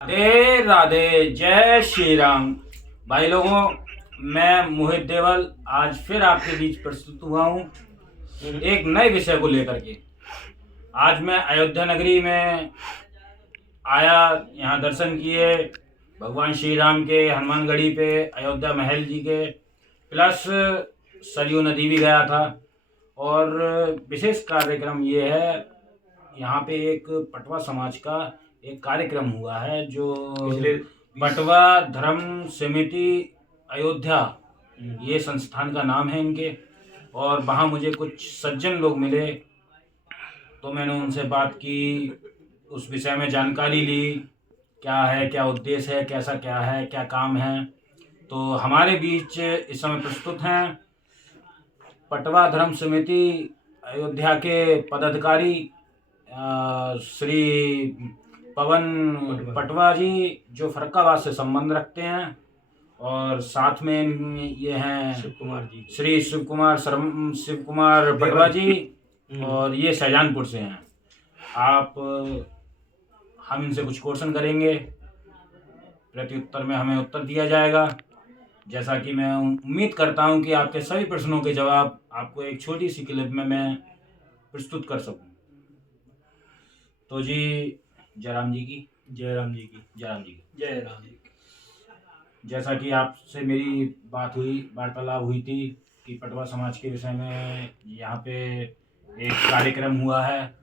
राधे राधे, जय श्री राम। भाई लोगों, मैं मोहित देवल आज फिर आपके बीच प्रस्तुत हुआ हूँ एक नए विषय को लेकर के। आज मैं अयोध्या नगरी में आया, यहाँ दर्शन किए भगवान श्री राम के, हनुमानगढ़ी पे, अयोध्या महल जी के, प्लस सरयू नदी भी गया था। और विशेष कार्यक्रम ये है, यहाँ पे एक पटवा समाज का एक कार्यक्रम हुआ है जो पटवा धर्म समिति अयोध्या, ये संस्थान का नाम है इनके। और वहाँ मुझे कुछ सज्जन लोग मिले तो मैंने उनसे बात की, उस विषय में जानकारी ली, क्या है, क्या उद्देश्य है, कैसा क्या है, क्या काम है। तो हमारे बीच इस समय प्रस्तुत हैं पटवा धर्म समिति अयोध्या के पदाधिकारी श्री पवन पटवा जी, जो फर्रुखाबाद से संबंध रखते हैं। और साथ में ये हैं शिव कुमार जी, श्री शिव कुमार पटवा जी, और ये शाहजहानपुर से हैं। हम इनसे कुछ क्वेश्चन करेंगे, प्रत्युत्तर में हमें उत्तर दिया जाएगा। जैसा कि मैं उम्मीद करता हूं कि आपके सभी प्रश्नों के जवाब आपको एक छोटी सी क्लिप में मैं प्रस्तुत कर सकूं। तो जी, जयराम जी की, जयराम जी की, जयराम जी की। जयराम जी की। जैसा कि आपसे मेरी बात हुई, वार्तालाप हुई थी कि पटवा समाज के विषय में यहाँ पे एक कार्यक्रम हुआ है,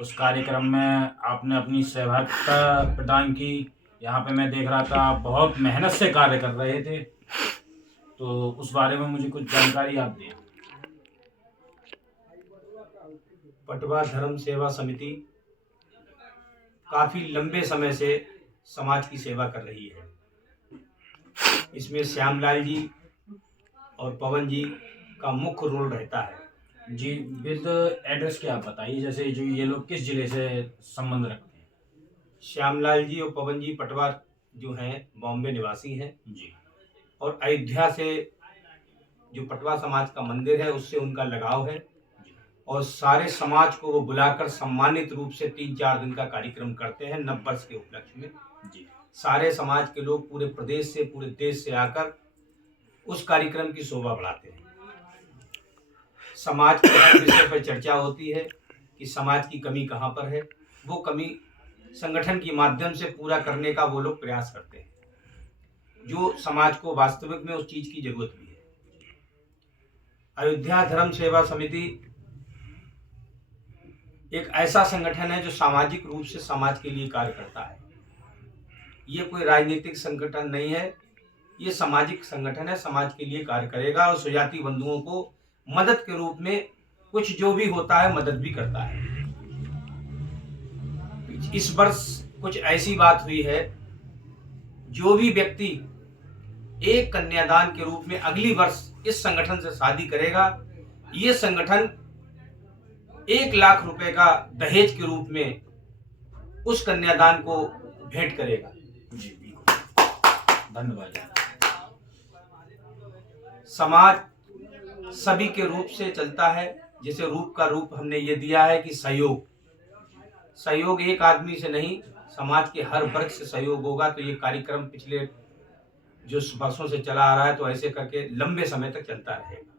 उस कार्यक्रम में आपने अपनी सहभागिता प्रदान की। यहाँ पे मैं देख रहा था आप बहुत मेहनत से कार्य कर रहे थे, तो उस बारे में मुझे कुछ जानकारी आप दें। पटवा धर्म सेवा समिति काफी लंबे समय से समाज की सेवा कर रही है। इसमें श्यामलाल जी और पवन जी का मुख्य रोल रहता है। जी, विद एड्रेस क्या आप बताइए, जैसे जो ये लोग किस जिले से संबंध रखते हैं। श्यामलाल जी और पवन जी पटवा जो हैं बॉम्बे निवासी हैं जी, और अयोध्या से जो पटवा समाज का मंदिर है उससे उनका लगाव है। और सारे समाज को वो बुलाकर सम्मानित रूप से 3-4 दिन का कार्यक्रम करते हैं नव वर्ष के उपलक्ष्य में। जी, सारे समाज के लोग पूरे प्रदेश से, पूरे देश से आकर उस कार्यक्रम की शोभा बढ़ाते हैं। समाज के हर विषय पर चर्चा होती है कि समाज की कमी कहाँ पर है। वो कमी संगठन के माध्यम से पूरा करने का वो लोग प्रयास करते हैं, जो समाज को वास्तविक में उस चीज की जरूरत भी है। अयोध्या धर्म सेवा समिति एक ऐसा संगठन है जो सामाजिक रूप से समाज के लिए कार्य करता है। ये कोई राजनीतिक संगठन नहीं है, ये सामाजिक संगठन है, समाज के लिए कार्य करेगा और सुजाति बंधुओं को मदद के रूप में कुछ जो भी होता है मदद भी करता है। इस वर्ष कुछ ऐसी बात हुई है, जो भी व्यक्ति एक कन्यादान के रूप में अगली वर्ष इस संगठन से शादी करेगा, ये संगठन 1 लाख रुपए का दहेज के रूप में उस कन्यादान को भेंट करेगा। जी, बिल्कुल, धन्यवाद। समाज सभी के रूप से चलता है। जैसे रूप का रूप हमने ये दिया है कि सहयोग एक आदमी से नहीं, समाज के हर वर्ग से सहयोग होगा। तो ये कार्यक्रम पिछले जो वर्षों से चला आ रहा है, तो ऐसे करके लंबे समय तक चलता रहेगा।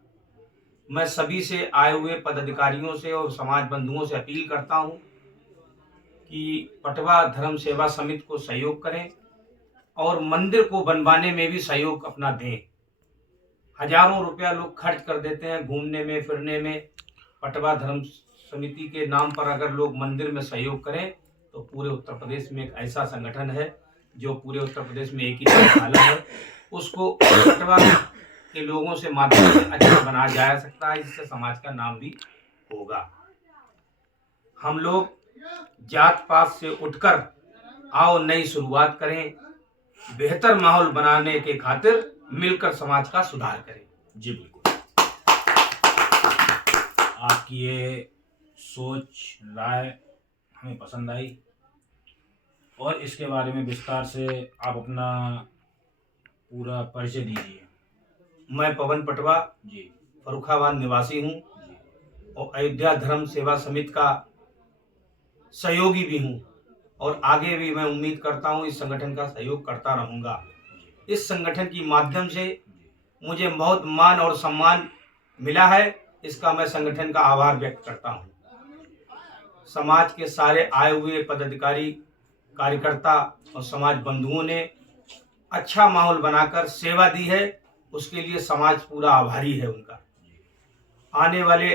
मैं सभी से, आए हुए पदाधिकारियों से और समाज बंधुओं से अपील करता हूं कि पटवा धर्म सेवा समिति को सहयोग करें और मंदिर को बनवाने में भी सहयोग अपना दें। हजारों रुपया लोग खर्च कर देते हैं घूमने में, फिरने में। पटवा धर्म समिति के नाम पर अगर लोग मंदिर में सहयोग करें तो पूरे उत्तर प्रदेश में एक ऐसा संगठन है जो पूरे उत्तर प्रदेश में एक ही संस्थान है, उसको पटवा के लोगों से माध्यम से अच्छा बनाया जा सकता है, जिससे समाज का नाम भी होगा। हम लोग जात पात से उठकर आओ नई शुरुआत करें, बेहतर माहौल बनाने के खातिर मिलकर समाज का सुधार करें। जी, बिल्कुल। आपकी ये सोच, राय हमें पसंद आई, और इसके बारे में विस्तार से आप अपना पूरा परिचय दीजिए। मैं पवन पटवा जी, फर्रुखाबाद निवासी हूँ और अयोध्या धर्म सेवा समिति का सहयोगी भी हूँ। और आगे भी मैं उम्मीद करता हूँ इस संगठन का सहयोग करता रहूँगा। इस संगठन की माध्यम से मुझे बहुत मान और सम्मान मिला है, इसका मैं संगठन का आभार व्यक्त करता हूँ। समाज के सारे आए हुए पदाधिकारी, कार्यकर्ता और समाज बंधुओं ने अच्छा माहौल बनाकर सेवा दी है, उसके लिए समाज पूरा आभारी है उनका। आने वाले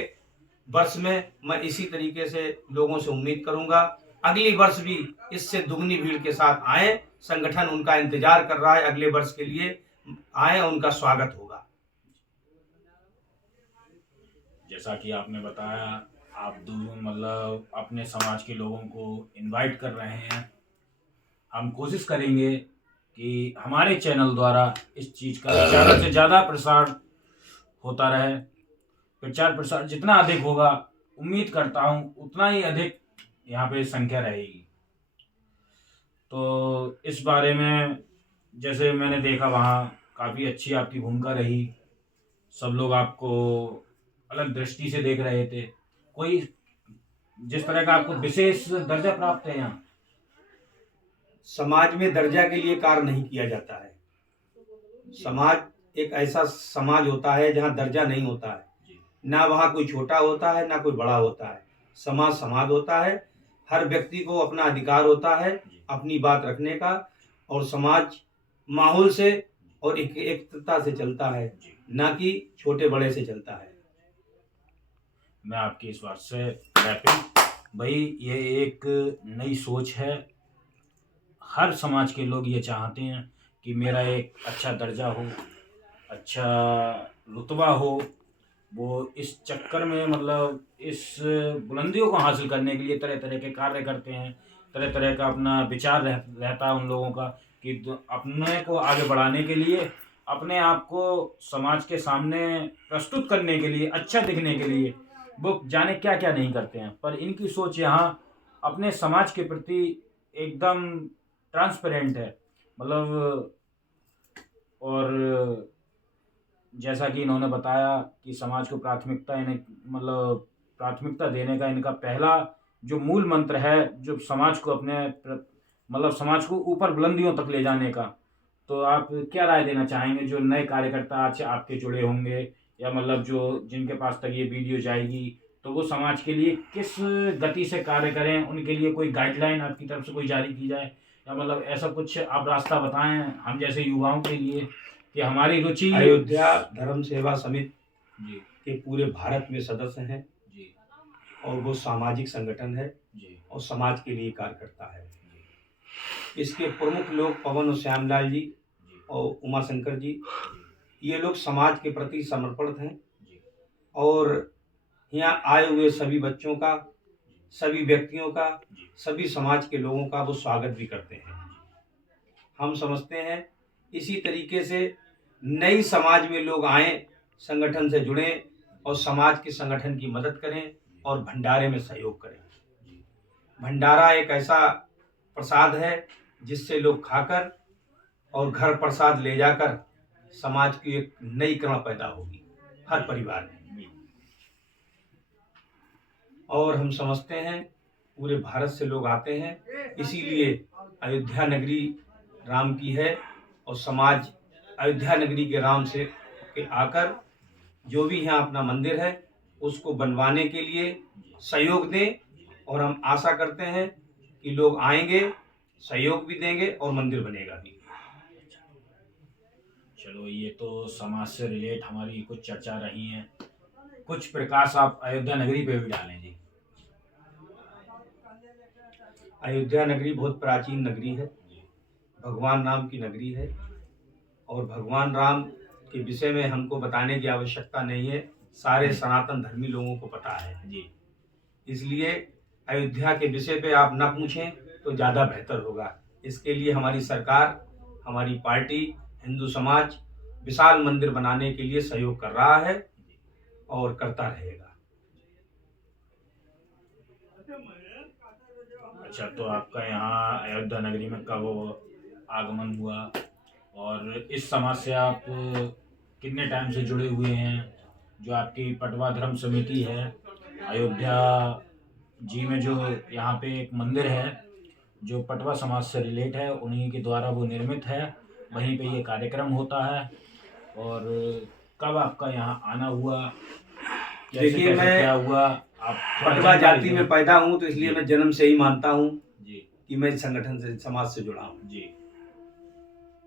वर्ष में मैं इसी तरीके से लोगों से उम्मीद करूंगा, अगली वर्ष भी इससे दुगनी भीड़ के साथ आए। संगठन उनका इंतजार कर रहा है, अगले वर्ष के लिए आए, उनका स्वागत होगा। जैसा कि आपने बताया, आप मतलब अपने समाज के लोगों को इनवाइट कर रहे हैं। हम कोशिश करेंगे कि हमारे चैनल द्वारा इस चीज़ का ज़्यादा से ज़्यादा प्रसार होता रहे। प्रचार प्रसार जितना अधिक होगा, उम्मीद करता हूँ उतना ही अधिक यहाँ पे संख्या रहेगी। तो इस बारे में जैसे मैंने देखा, वहाँ काफ़ी अच्छी आपकी भूमिका रही। सब लोग आपको अलग दृष्टि से देख रहे थे। कोई जिस तरह का आपको विशेष दर्जा प्राप्त है यहाँ? समाज में दर्जा के लिए कार्य नहीं किया जाता है। समाज एक ऐसा समाज होता है जहाँ दर्जा नहीं होता है, ना वहाँ कोई छोटा होता है ना कोई बड़ा होता है। समाज समाज होता है, हर व्यक्ति को अपना अधिकार होता है अपनी बात रखने का, और समाज माहौल से और एकता से चलता है, ना कि छोटे बड़े से चलता है। मैं आपकी इस बात से भाई, ये एक नई सोच है। हर समाज के लोग ये चाहते हैं कि मेरा एक अच्छा दर्जा हो, अच्छा रुतबा हो। वो इस चक्कर में मतलब इस बुलंदियों को हासिल करने के लिए तरह तरह के कार्य करते हैं। तरह तरह का अपना विचार रहता है उन लोगों का कि अपने को आगे बढ़ाने के लिए, अपने आप को समाज के सामने प्रस्तुत करने के लिए, अच्छा दिखने के लिए वो जाने क्या क्या नहीं करते हैं। पर इनकी सोच यहाँ अपने समाज के प्रति एकदम ट्रांसपेरेंट है। मतलब, और जैसा कि इन्होंने बताया कि समाज को प्राथमिकता, इन्हें मतलब प्राथमिकता देने का इनका पहला जो मूल मंत्र है, जो समाज को अपने मतलब समाज को ऊपर बुलंदियों तक ले जाने का। तो आप क्या राय देना चाहेंगे जो नए कार्यकर्ता आज आपके जुड़े होंगे, या मतलब जो जिनके पास तक ये वीडियो जाएगी, तो वो समाज के लिए किस गति से कार्य करें? उनके लिए कोई गाइडलाइन आपकी तरफ से कोई जारी की जाए, या मतलब ऐसा कुछ आप रास्ता बताएं हम जैसे युवाओं के लिए कि हमारी रुचि। अयोध्या धर्म सेवा समिति जी के पूरे भारत में सदस्य हैं जी, और वो सामाजिक संगठन है जी और समाज के लिए कार्य करता है। इसके प्रमुख लोग पवन और श्यामलाल जी और उमाशंकर जी, ये लोग समाज के प्रति समर्पित हैं और यहाँ आए हुए सभी बच्चों का, सभी व्यक्तियों का, सभी समाज के लोगों का वो स्वागत भी करते हैं। हम समझते हैं इसी तरीके से नई समाज में लोग आएं, संगठन से जुड़ें और समाज के संगठन की मदद करें और भंडारे में सहयोग करें। भंडारा एक ऐसा प्रसाद है जिससे लोग खाकर और घर प्रसाद ले जाकर समाज की एक नई क्रम पैदा होगी हर परिवार में। और हम समझते हैं पूरे भारत से लोग आते हैं, इसीलिए अयोध्या नगरी राम की है और समाज अयोध्या नगरी के राम से के आकर जो भी यहाँ अपना मंदिर है उसको बनवाने के लिए सहयोग दें, और हम आशा करते हैं कि लोग आएंगे, सहयोग भी देंगे और मंदिर बनेगा भी। चलो, ये तो समाज से रिलेट हमारी कुछ चर्चा रही है। कुछ प्रकाश आप अयोध्या नगरी पे भी डालें जी। अयोध्या नगरी बहुत प्राचीन नगरी है, भगवान राम की नगरी है, और भगवान राम के विषय में हमको बताने की आवश्यकता नहीं है, सारे सनातन धर्मी लोगों को पता है जी। इसलिए अयोध्या के विषय पे आप ना पूछें तो ज़्यादा बेहतर होगा। इसके लिए हमारी सरकार, हमारी पार्टी, हिंदू समाज विशाल मंदिर बनाने के लिए सहयोग कर रहा है और करता रहेगा। अच्छा, तो आपका यहाँ अयोध्या नगरी में कब आगमन हुआ, और इस समाज से आप कितने टाइम से जुड़े हुए हैं? जो आपकी पटवा धर्म समिति है अयोध्या जी में, जो यहाँ पे एक मंदिर है, जो पटवा समाज से रिलेट है, उन्हीं के द्वारा वो निर्मित है। वहीं पे ये कार्यक्रम होता है। और कब आपका यहाँ आना हुआ, कैसे देखिए, कैसे मैं क्या हुआ, आप थोड़ा पटवा जानकारी जाति दें। में पैदा हूँ, तो इसलिए जी। मैं जन्म से ही मानता हूँ जी। कि मैं इस संगठन से, समाज से जुड़ा हूँ। जी।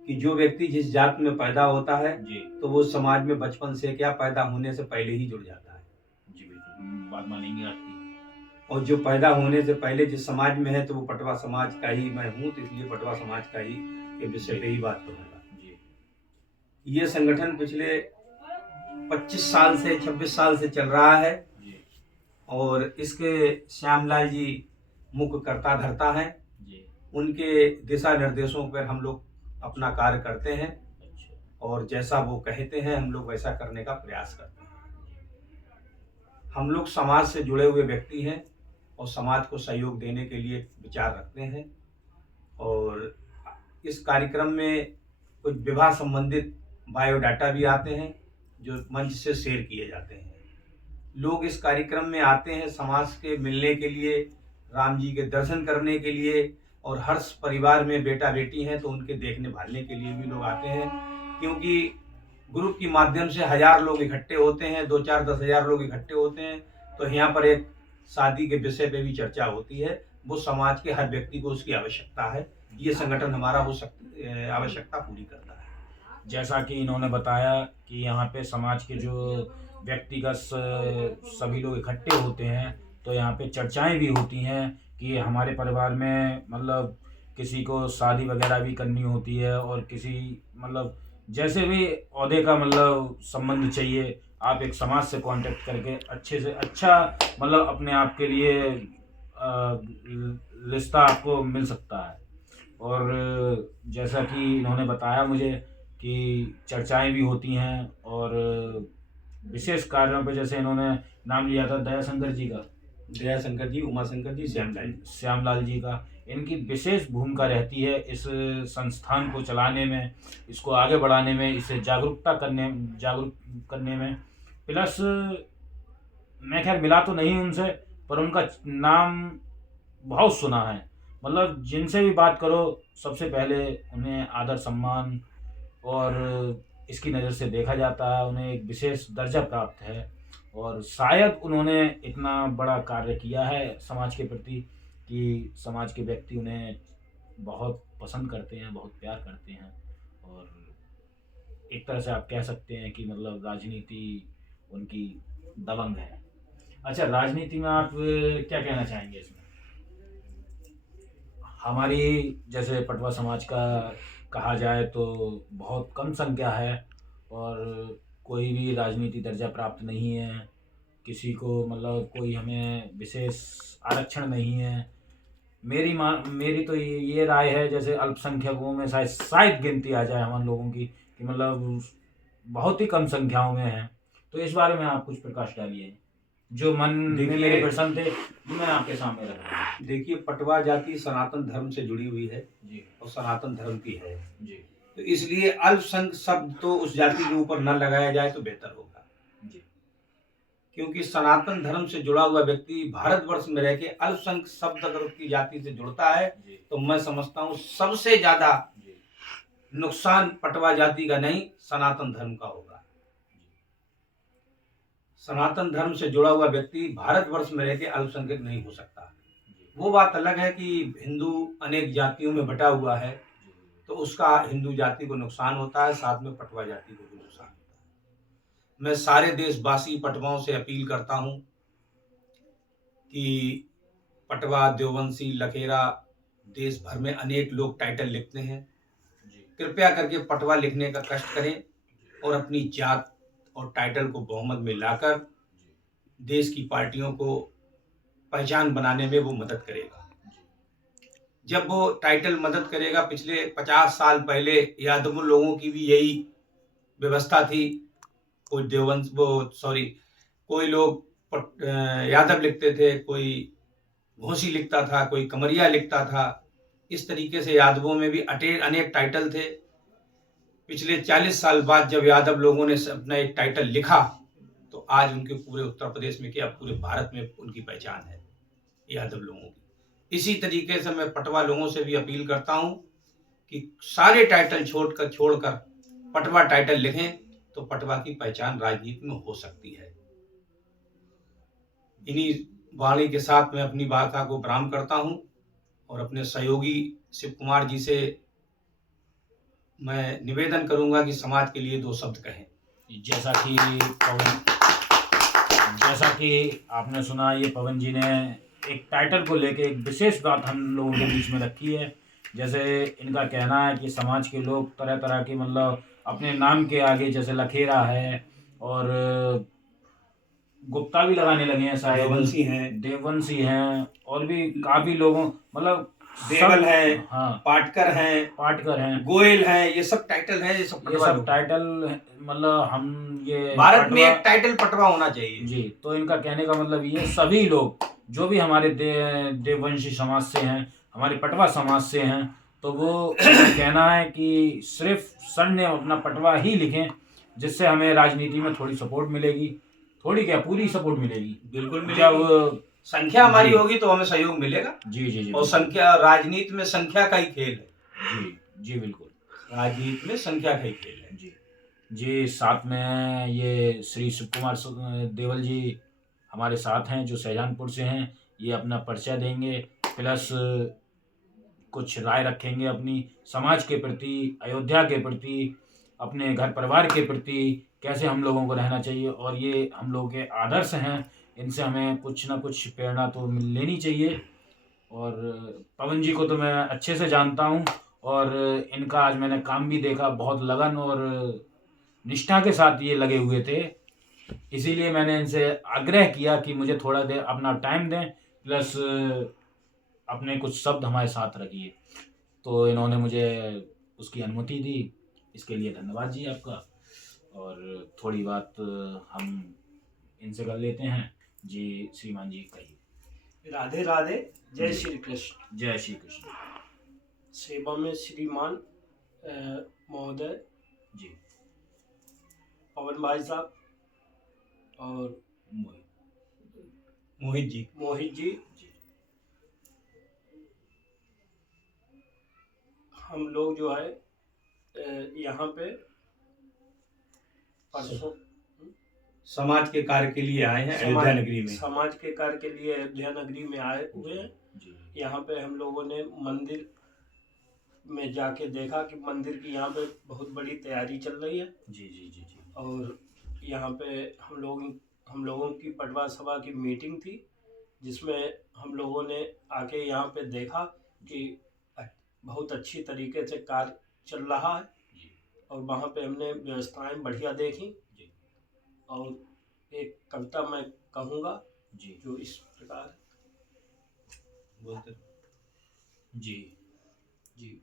कि जो व्यक्ति जिस जात में पैदा होता है, जी। तो वो समाज में बचपन से क्या, पैदा होने से पहले ही जुड़ जाता है। जी बिल्कुल, बात मानेंगे आपकी। और जो पैदा होने से पहले जिस समाज में है, तो वो पटवा समाज का ही मैं हूँ, तो इसलिए पटवा समाज का ही के विषय पे ही बात करूँगा। जी। ये संगठन पिछले 25 साल से 26 साल से चल रहा है। जी। और इसके श्यामलाल जी मुख्य कर्ता धर्ता हैं। जी। उनके दिशा निर्देशों पर हम लोग अपना कार्य करते हैं, अच्छा। और जैसा वो कहते हैं हम लोग वैसा करने का प्रयास करते हैं। हम लोग समाज से जुड़े हुए व्यक्ति हैं और समाज को सहयोग देने के लिए विचार रखते हैं। और इस कार्यक्रम में कुछ विवाह संबंधित बायोडाटा भी आते हैं, जो मंच से शेयर किए जाते हैं। लोग इस कार्यक्रम में आते हैं समाज के मिलने के लिए, राम जी के दर्शन करने के लिए, और हर परिवार में बेटा बेटी हैं तो उनके देखने भालने के लिए भी लोग आते हैं। क्योंकि ग्रुप के माध्यम से 1000 लोग इकट्ठे होते हैं, 2, 4, 10,000 लोग इकट्ठे होते हैं, तो यहाँ पर एक शादी के विषय पे भी चर्चा होती है। वो समाज के हर व्यक्ति को उसकी आवश्यकता है। ये संगठन हमारा वो आवश्यकता पूरी करता है। जैसा कि इन्होंने बताया कि यहाँ पे समाज के जो व्यक्तिगत सभी लोग इकट्ठे होते हैं, तो यहाँ पे चर्चाएं भी होती हैं कि हमारे परिवार में मतलब किसी को शादी वगैरह भी करनी होती है, और किसी मतलब जैसे भी ओहदे का मतलब संबंध चाहिए, आप एक समाज से कांटेक्ट करके अच्छे से अच्छा मतलब अपने आप के लिए रिश्ता आपको मिल सकता है। और जैसा कि इन्होंने बताया मुझे कि चर्चाएं भी होती हैं, और विशेष कार्यों पे जैसे इन्होंने नाम लिया था दयाशंकर जी का, दयाशंकर जी, उमाशंकर जी, श्यामलाल जी का, इनकी विशेष भूमिका रहती है इस संस्थान को चलाने में, इसको आगे बढ़ाने में, इसे जागरूक करने में। प्लस मैं खैर मिला तो नहीं उनसे, पर उनका नाम बहुत सुना है। मतलब जिनसे भी बात करो, सबसे पहले उन्हें आदर सम्मान और इसकी नज़र से देखा जाता है। उन्हें एक विशेष दर्जा प्राप्त है, और शायद उन्होंने इतना बड़ा कार्य किया है समाज के प्रति कि समाज के व्यक्ति उन्हें बहुत पसंद करते हैं, बहुत प्यार करते हैं। और एक तरह से आप कह सकते हैं कि मतलब राजनीति उनकी दबंग है। अच्छा, राजनीति में आप क्या कहना चाहेंगे इसमें? हमारी जैसे पटवा समाज का कहा जाए तो बहुत कम संख्या है, और कोई भी राजनीति दर्जा प्राप्त नहीं है, किसी को मतलब कोई हमें विशेष आरक्षण नहीं है। मेरी तो ये राय है, जैसे अल्पसंख्यकों में शायद गिनती आ जाए हम लोगों की, कि मतलब बहुत ही कम संख्याओं में है। तो इस बारे में आप कुछ प्रकाश डालिए, जो मन में मेरे प्रश्न थे जो मैं आपके सामने रख रहा हूँ। देखिए, पटवा जाति सनातन धर्म से जुड़ी हुई है जी। और सनातन धर्म की है जी। तो इसलिए अल्पसंख्यक शब्द तो उस जाति के ऊपर न लगाया जाए तो बेहतर होगा। जी। क्योंकि सनातन धर्म से जुड़ा हुआ व्यक्ति भारतवर्ष में रह के अल्पसंख्यक शब्द अगर उसकी जाति से जुड़ता है, तो मैं समझता हूँ सबसे ज्यादा नुकसान पटवा जाति का नहीं, सनातन धर्म का होगा। सनातन धर्म से जुड़ा हुआ व्यक्ति भारतवर्ष में रह के अल्पसंख्यक नहीं हो सकता। वो बात अलग है कि हिंदू अनेक जातियों में बटा हुआ है, तो उसका हिंदू जाति को नुकसान होता है, साथ में पटवा जाति को भी नुकसान होता है। मैं सारे देशवासी पटवाओं से अपील करता हूं कि पटवा, देववंशी, लखेरा, देश भर में अनेक लोग टाइटल लिखते हैं, कृपया करके पटवा लिखने का कष्ट करें और अपनी जात और टाइटल को बहुमत में लाकर देश की पार्टियों को पहचान बनाने में वो मदद करेगा। जब वो टाइटल मदद करेगा, पिछले 50 साल पहले यादव लोगों की भी यही व्यवस्था थी। कोई लोग यादव लिखते थे, कोई घोसी लिखता था, कोई कमरिया लिखता था। इस तरीके से यादवों में भी अनेक टाइटल थे। पिछले 40 साल बाद जब यादव लोगों ने अपना एक टाइटल लिखा, तो आज उनके पूरे उत्तर प्रदेश में क्या पूरे भारत में उनकी पहचान है यादव लोगों की। इसी तरीके से मैं पटवा लोगों से भी अपील करता हूं कि सारे टाइटल छोड़कर पटवा टाइटल लिखें, तो पटवा की पहचान राजनीति में हो सकती है। इन्हीं वाणी के साथ मैं अपनी वार्ता को विराम करता हूं और अपने सहयोगी शिव कुमार जी से मैं निवेदन करूंगा कि समाज के लिए 2 शब्द कहें। जैसा कि आपने सुना, ये पवन जी ने एक टाइटल को लेके एक विशेष बात हम लोगों के बीच में रखी है। जैसे इनका कहना है कि समाज के लोग तरह तरह के मतलब अपने नाम के आगे जैसे लखेरा है और गुप्ता भी लगाने लगे हैं, शायद देववंशी हैं और भी काफी लोगों मतलब देवल है, हाँ, पाटकर हैं, गोयल हैं, ये सब टाइटल है, ये सब टाइटल मतलब हम ये भारत में एक टाइटल पटवा होना चाहिए जी। तो इनका कहने का मतलब ये सभी लोग जो भी हमारे देववंशी समाज से हैं, हमारे पटवा समाज से हैं, तो वो कहना है कि सिर्फ सर ने अपना पटवा ही लिखें, जिससे हमें राजनीति में थोड़ी सपोर्ट मिलेगी, थोड़ी क्या पूरी सपोर्ट मिलेगी। बिल्कुल मिलेगी। जब संख्या हमारी होगी तो हमें सहयोग मिलेगा। जी जी जी। और संख्या, राजनीति में संख्या का ही खेल है। जी जी बिल्कुल, राजनीति में संख्या का ही खेल है। जी जी। साथ में ये श्री शिव कुमार देवल जी हमारे साथ हैं, जो शाहजहानपुर से हैं। ये अपना परिचय देंगे, प्लस कुछ राय रखेंगे अपनी समाज के प्रति, अयोध्या के प्रति, अपने घर परिवार के प्रति कैसे हम लोगों को रहना चाहिए। और ये हम लोगों के आदर्श हैं, इनसे हमें कुछ ना कुछ प्रेरणा तो लेनी चाहिए। और पवन जी को तो मैं अच्छे से जानता हूँ और इनका आज मैंने काम भी देखा, बहुत लगन और निष्ठा के साथ ये लगे हुए थे। इसीलिए मैंने इनसे आग्रह किया कि मुझे थोड़ा देर अपना टाइम दें, प्लस अपने कुछ शब्द हमारे साथ रखिए। तो इन्होंने मुझे उसकी अनुमति दी, इसके लिए धन्यवाद जी आपका। और थोड़ी बात हम इनसे कर लेते हैं। जी श्रीमान जी कहिए। राधे राधे, जय श्री कृष्ण। जय श्री कृष्ण। सेवा में श्रीमान महोदय जी, पवन भाई साहब और मोहित जी, हम लोग जो है यहाँ पे परसों समाज के कार्य के लिए आए हैं अयोध्या नगरी में। समाज के कार्य के लिए अयोध्या नगरी में आए हुए हैं। यहाँ पे हम लोगों ने मंदिर में जाके देखा कि मंदिर की यहाँ पे बहुत बड़ी तैयारी चल रही है। जी जी जी जी। और यहाँ पे हम लोगों की पटवा सभा की मीटिंग थी, जिसमें हम लोगों ने आके यहाँ पे देखा कि बहुत अच्छी तरीके से कार्य चल रहा है। और वहाँ पे हमने व्यवस्थाएं बढ़िया देखी। और एक कविता मैं कहूँगा जी, जो इस प्रकार बोलते जी जी।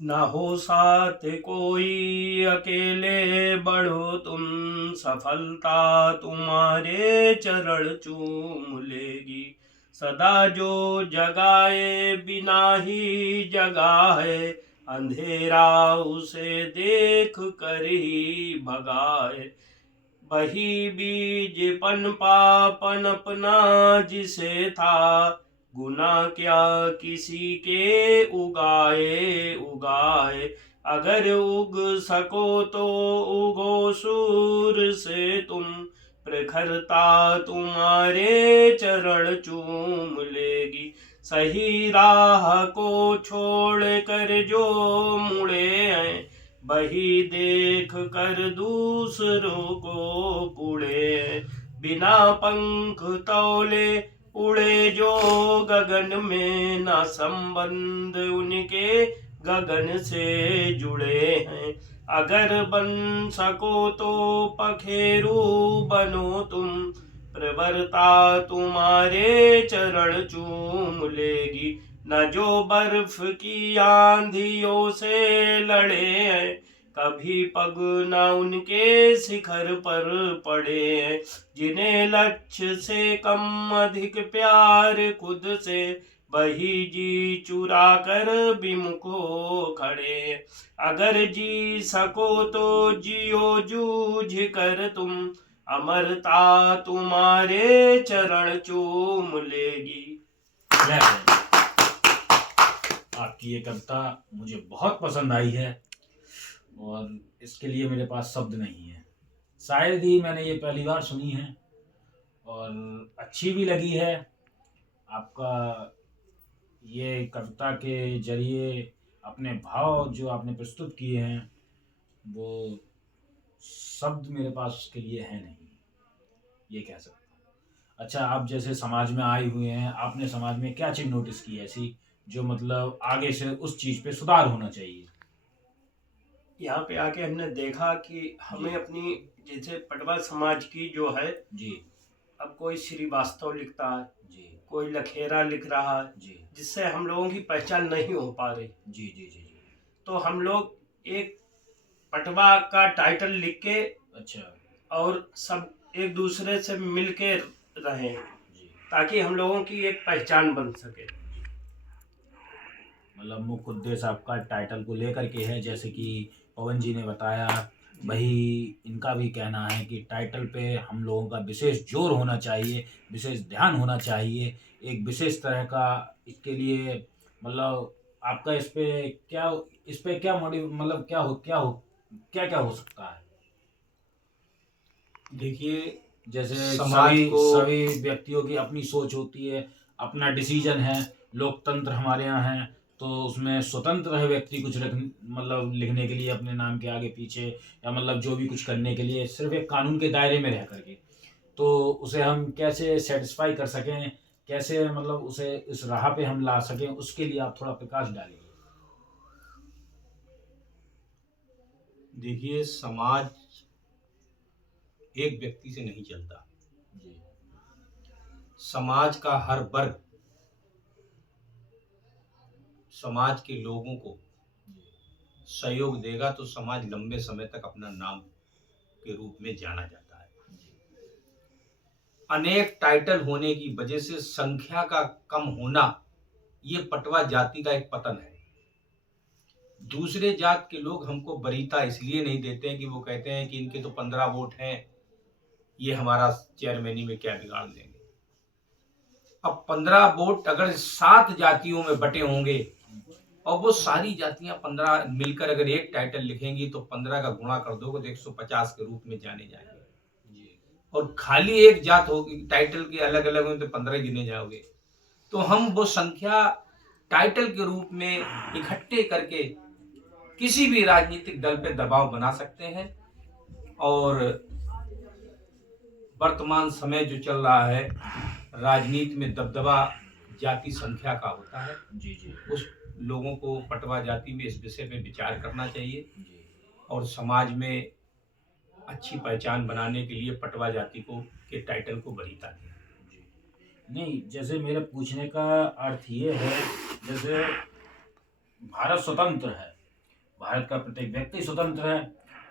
ना हो साथ कोई, अकेले बढ़ो तुम, सफलता तुम्हारे चरण चूम लेगी। सदा जो जगाए बिना ही जगा है, अंधेरा उसे देख कर ही भगाए। वही बीज पनपा पनपना जिसे था, गुना क्या किसी के उगाए। अगर उग सको तो उगो सूर से तुम, प्रखरता तुम्हारे चरण चूम लेगी। सही राह को छोड़ कर जो मुड़े हैं, वही देख कर दूसरों को कुड़े। बिना पंख तौले उड़े जो गगन में, ना संबंध उनके गगन से जुड़े हैं। अगर बन सको तो पखेरु बनो तुम, प्रवरता तुम्हारे चरण चूम लेगी। न जो बर्फ की आंधियों से लड़े हैं, कभी पग न उनके शिखर पर पड़े हैं। जिन्हें लक्ष्य से कम अधिक प्यार खुद से, वही जी चुरा कर विमुख हो खड़े। अगर जी सको तो जियो जूझ कर तुम, अमरता तुम्हारे चरण चूम लेगी। जय जय। आपकी ये कविता मुझे बहुत पसंद आई है और इसके लिए मेरे पास शब्द नहीं है। शायद ही मैंने ये पहली बार सुनी है और अच्छी भी लगी है। आपका ये कविता के जरिए अपने भाव जो आपने प्रस्तुत किए हैं वो शब्द मेरे पास उसके लिए है नहीं, ये कह सकता हूँ। अच्छा, आप जैसे समाज में आए हुए हैं, आपने समाज में क्या चीज़ नोटिस की ऐसी जो मतलब आगे से उस चीज़ पे सुधार होना चाहिए? यहाँ पे आके हमने देखा कि हमें अपनी, जैसे पटवा समाज की जो है, जी अब कोई श्रीवास्तव लिखता है, जी कोई लखेरा लिख रहा है, जी जिससे हम लोगों की पहचान नहीं हो पा रही। जी जी जी जी। तो हम लोग एक पटवा का टाइटल लिख के अच्छा और सब एक दूसरे से मिल के रहें, जी, ताकि हम लोगों की एक पहचान बन सके। मतलब मुख्य उद्देश्य आपका टाइटल को लेकर के है, जैसे कि पवन जी ने बताया, वही इनका भी कहना है कि टाइटल पे हम लोगों का विशेष जोर होना चाहिए, विशेष ध्यान होना चाहिए, एक विशेष तरह का इसके लिए मतलब आपका इस पे क्या मोटिव मतलब क्या क्या हो सकता है? देखिए, जैसे समाज सभी व्यक्तियों की अपनी सोच होती है, अपना डिसीजन है, लोकतंत्र हमारे यहाँ है, तो उसमें स्वतंत्र है व्यक्ति कुछ मतलब लिखने के लिए अपने नाम के आगे पीछे, या मतलब जो भी कुछ करने के लिए सिर्फ एक कानून के दायरे में रह करके, तो उसे हम कैसे सेटिस्फाई कर सकें, कैसे मतलब उसे इस राह पे हम ला सकें, उसके लिए आप थोड़ा प्रकाश डालिए। देखिए, समाज एक व्यक्ति से नहीं चलता। जी समाज का हर वर्ग समाज के लोगों को सहयोग देगा तो समाज लंबे समय तक अपना नाम के रूप में जाना जाता है। अनेक टाइटल होने की वजह से संख्या का कम होना, ये पटवा जाति का एक पतन है। दूसरे जात के लोग हमको वरीयता इसलिए नहीं देते हैं कि वो कहते हैं कि इनके तो 15 वोट हैं, ये हमारा चेयरमैनी में क्या बिगाड़ देंगे। अब 15 वोट अगर 7 जातियों में बटे होंगे और वो सारी जातियां 15 मिलकर अगर एक टाइटल लिखेंगी तो 15 का गुणा कर दोगे तो 150 के रूप में जाने जाएंगे। और खाली एक जात होगी, टाइटल के अलग अलग होंगे तो 15 गिने जाओगे। तो हम वो संख्या टाइटल के रूप में इकट्ठे करके किसी भी राजनीतिक दल पे दबाव बना सकते हैं। और वर्तमान समय जो चल रहा है, राजनीति में दबदबा जाति संख्या का होता है। जी जी उस लोगों को पटवा जाति में इस विषय पे विचार करना चाहिए जी और समाज में अच्छी पहचान बनाने के लिए पटवा जाति को के टाइटल को वरीयता दें। जी। नहीं, जैसे मेरे पूछने का अर्थ ये है, जैसे भारत स्वतंत्र है, भारत का प्रत्येक व्यक्ति स्वतंत्र है,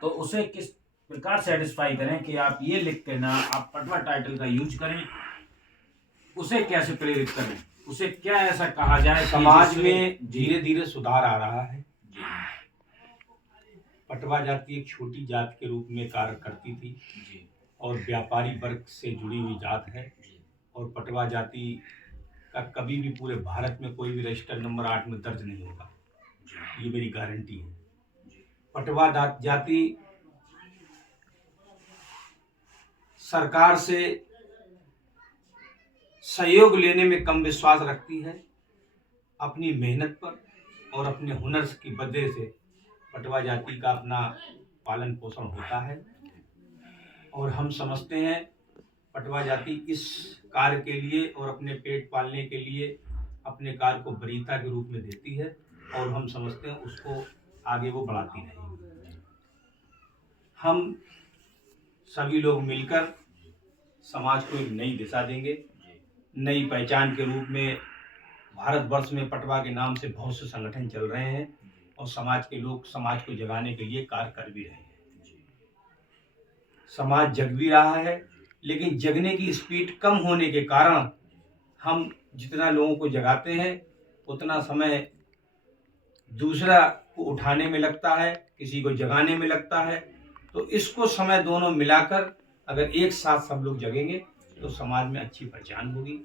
तो उसे किस प्रकार सेटिस्फाई करें कि आप ये लिख के ना आप पटवा टाइटल का यूज करें, उसे कैसे प्रेरित करें, उसे क्या ऐसा कहा जाए समाज में धीरे धीरे सुधार आ रहा है। जी पटवा जाति एक छोटी जात के रूप में कार्य करती थी जी और व्यापारी वर्ग से जुड़ी हुई जात है। जी और पटवा जाति का कभी भी पूरे भारत में कोई भी रजिस्टर नंबर 8 में दर्ज नहीं होगा, ये मेरी गारंटी है। पटवा जाति सरकार से सहयोग लेने में कम विश्वास रखती है। अपनी मेहनत पर और अपने हुनर की वजह से पटवा जाति का अपना पालन पोषण होता है और हम समझते हैं पटवा जाति इस कार्य के लिए और अपने पेट पालने के लिए अपने कार्य को वरीयता के रूप में देती है और हम समझते हैं उसको आगे वो बढ़ाती रहेगी। हम सभी लोग मिलकर समाज को एक नई दिशा देंगे। नई पहचान के रूप में भारतवर्ष में पटवा के नाम से बहुत से संगठन चल रहे हैं और समाज के लोग समाज को जगाने के लिए कार्य कर भी रहे हैं। समाज जग भी रहा है, लेकिन जगने की स्पीड कम होने के कारण हम जितना लोगों को जगाते हैं उतना समय दूसरा को उठाने में लगता है, किसी को जगाने में लगता है। तो इसको समय दोनों मिलाकर अगर एक साथ सब लोग जगेंगे तो समाज में अच्छी पहचान होगी।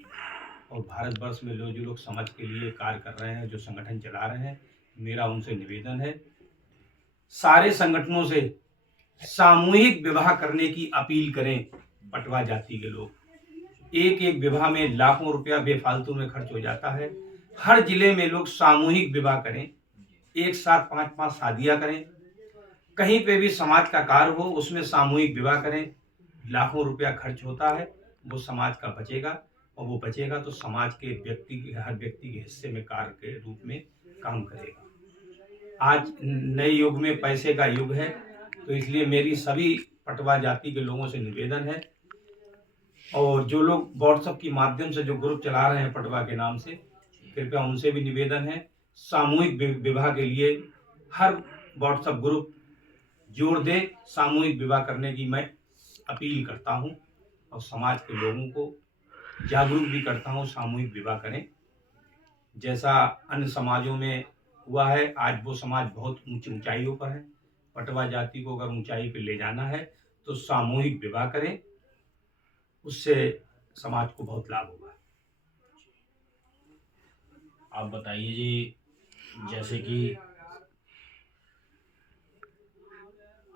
और भारतवर्ष में जो लोग समाज के लिए कार्य कर रहे हैं, जो संगठन चला रहे हैं, मेरा उनसे निवेदन है, सारे संगठनों से सामूहिक विवाह करने की अपील करें। पटवा जाति के लोग एक एक विवाह में लाखों रुपया बेफालतू में खर्च हो जाता है। हर जिले में लोग सामूहिक विवाह करें, एक साथ 5-5 शादियां करें। कहीं पे भी समाज का कार्य हो उसमें सामूहिक विवाह करें। लाखों रुपया खर्च होता है, वो समाज का बचेगा, और वो बचेगा तो समाज के हर व्यक्ति के हिस्से में कार्य के रूप में काम करेगा। आज नए युग में पैसे का युग है, तो इसलिए मेरी सभी पटवा जाति के लोगों से निवेदन है, और जो लोग व्हाट्सएप के माध्यम से जो ग्रुप चला रहे हैं पटवा के नाम से, कृपया उनसे भी निवेदन है, सामूहिक विवाह के लिए हर व्हाट्सएप ग्रुप जोड़ दे। सामूहिक विवाह करने की मैं अपील करता हूं, और समाज के लोगों को जागरूक भी करता हूं, सामूहिक विवाह करें। जैसा अन्य समाजों में हुआ है, आज वो समाज बहुत ऊंची ऊंचाइयों पर है। पटवा जाति को अगर ऊंचाई पे ले जाना है तो सामूहिक विवाह करें, उससे समाज को बहुत लाभ होगा। आप बताइए जी, जैसे कि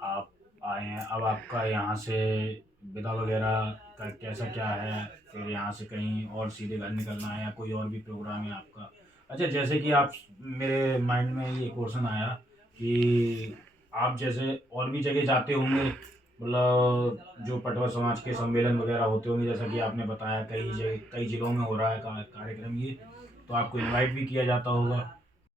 आप आए हैं, अब आपका यहाँ से विदा वगैरह का कैसा क्या है, फिर यहाँ से कहीं और सीधे घर निकलना है या कोई और भी प्रोग्राम है आपका? अच्छा, जैसे कि आप, मेरे माइंड में ये क्वेश्चन आया कि आप जैसे और भी जगह जाते होंगे, मतलब जो पटवा समाज के सम्मेलन वगैरह होते होंगे, जैसा कि आपने बताया कई जिलों में हो रहा है कार्यक्रम ये, तो आपको इनवाइट भी किया जाता होगा।